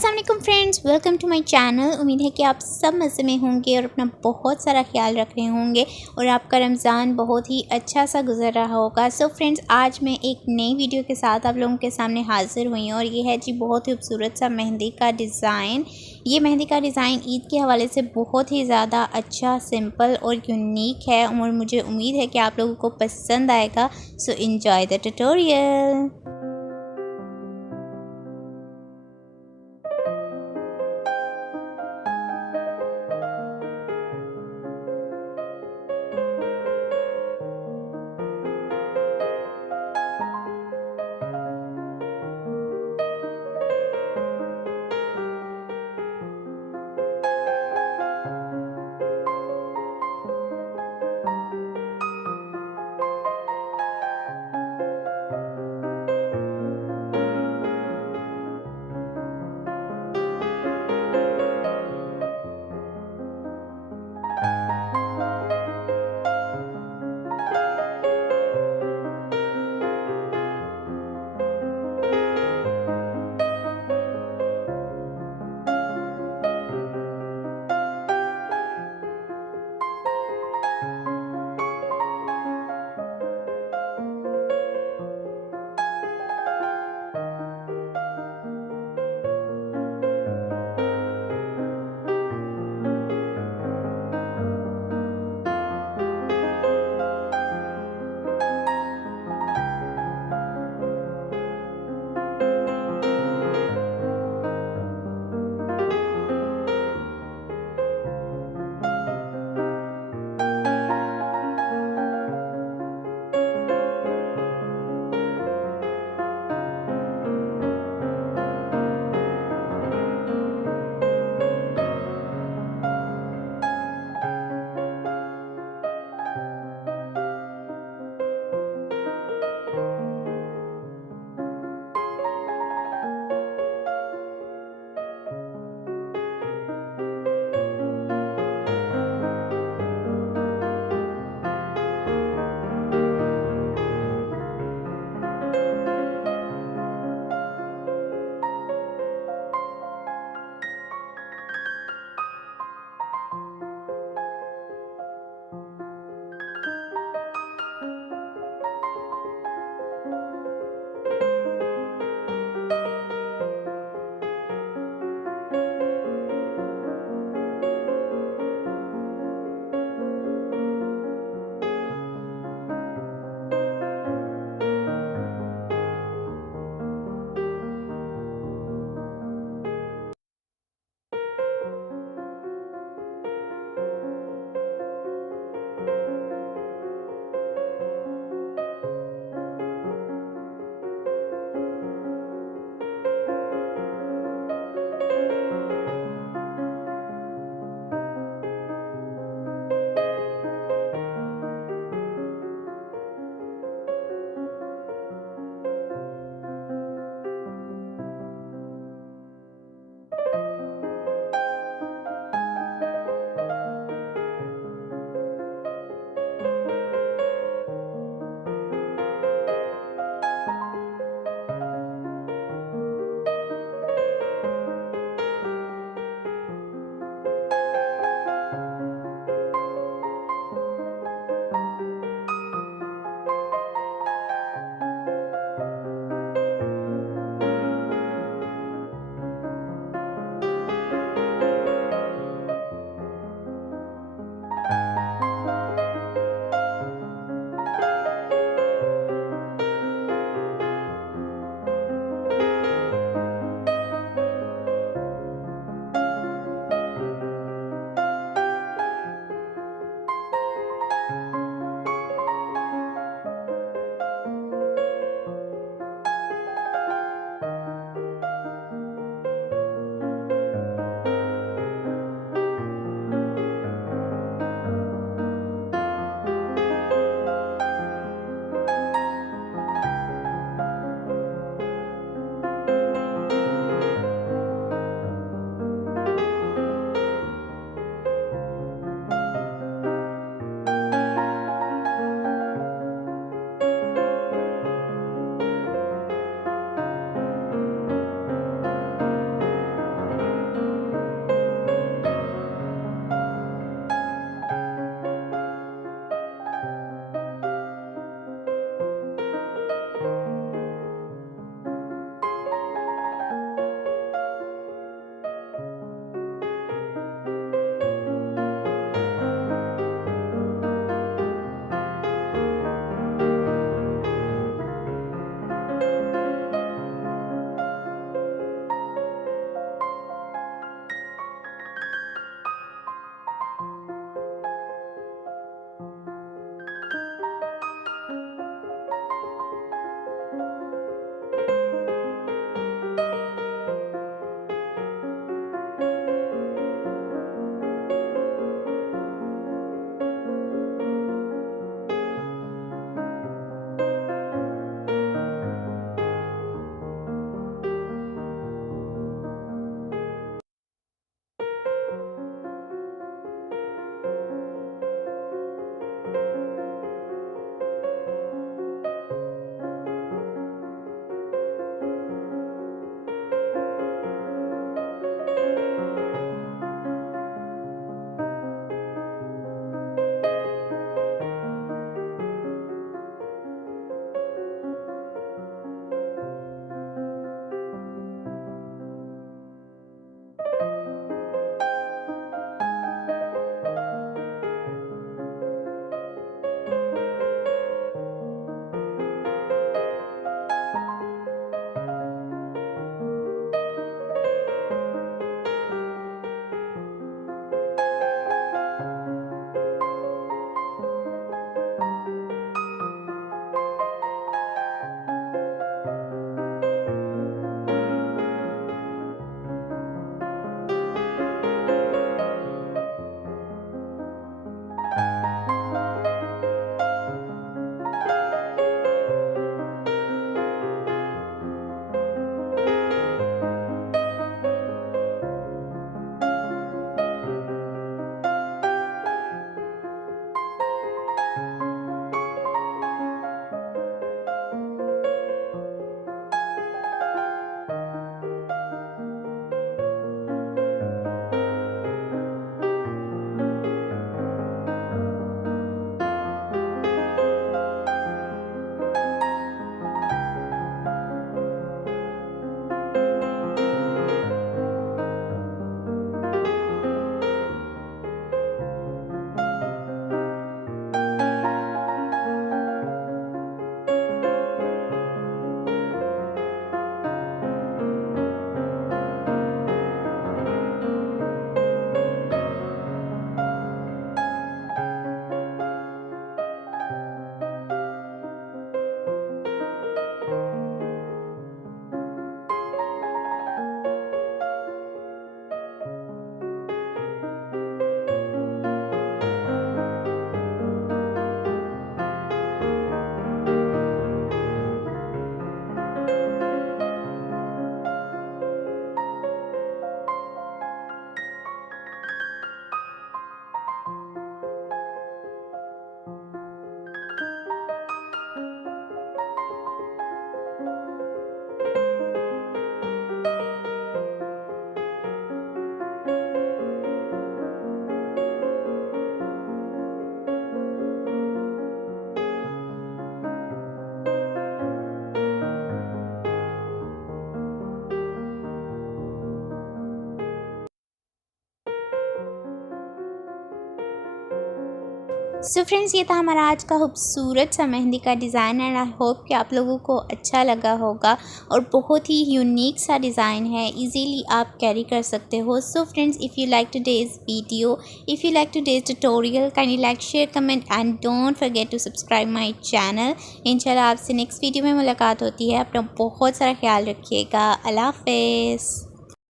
अस्सलाम वालेकुम friends, welcome to my channel. उम्मीद है कि आप सब मज़े में होंगे और अपना बहुत सारा ख्याल रख रहे होंगे और आपका रमज़ान बहुत ही अच्छा सा गुजर रहा होगा। सो फ्रेंड्स, आज मैं एक नई वीडियो के साथ आप लोगों के सामने हाज़िर हुई हूँ और ये है जी बहुत ही खूबसूरत सा मेहंदी का डिज़ाइन। ये मेहंदी का डिज़ाइन ईद के हवाले से बहुत ही ज़्यादा अच्छा, सिंपल और यूनिक है और मुझे उम्मीद है कि आप लोगों को पसंद आएगा। So enjoy the tutorial. So friends, ये था हमारा आज का खूबसूरत सा मेहंदी का डिज़ाइन एंड आई होप कि आप लोगों को अच्छा लगा होगा और बहुत ही यूनिक सा डिज़ाइन है, इजीली आप कैरी कर सकते हो। So friends, if you like today's video, if you like today's tutorial, kindly like, share, comment and don't forget to subscribe my channel. इंशाल्लाह आपसे नेक्स्ट वीडियो में मुलाकात होती है। अपना बहुत सारा ख्याल रखिएगा। अल्लाह हाफ़िज़।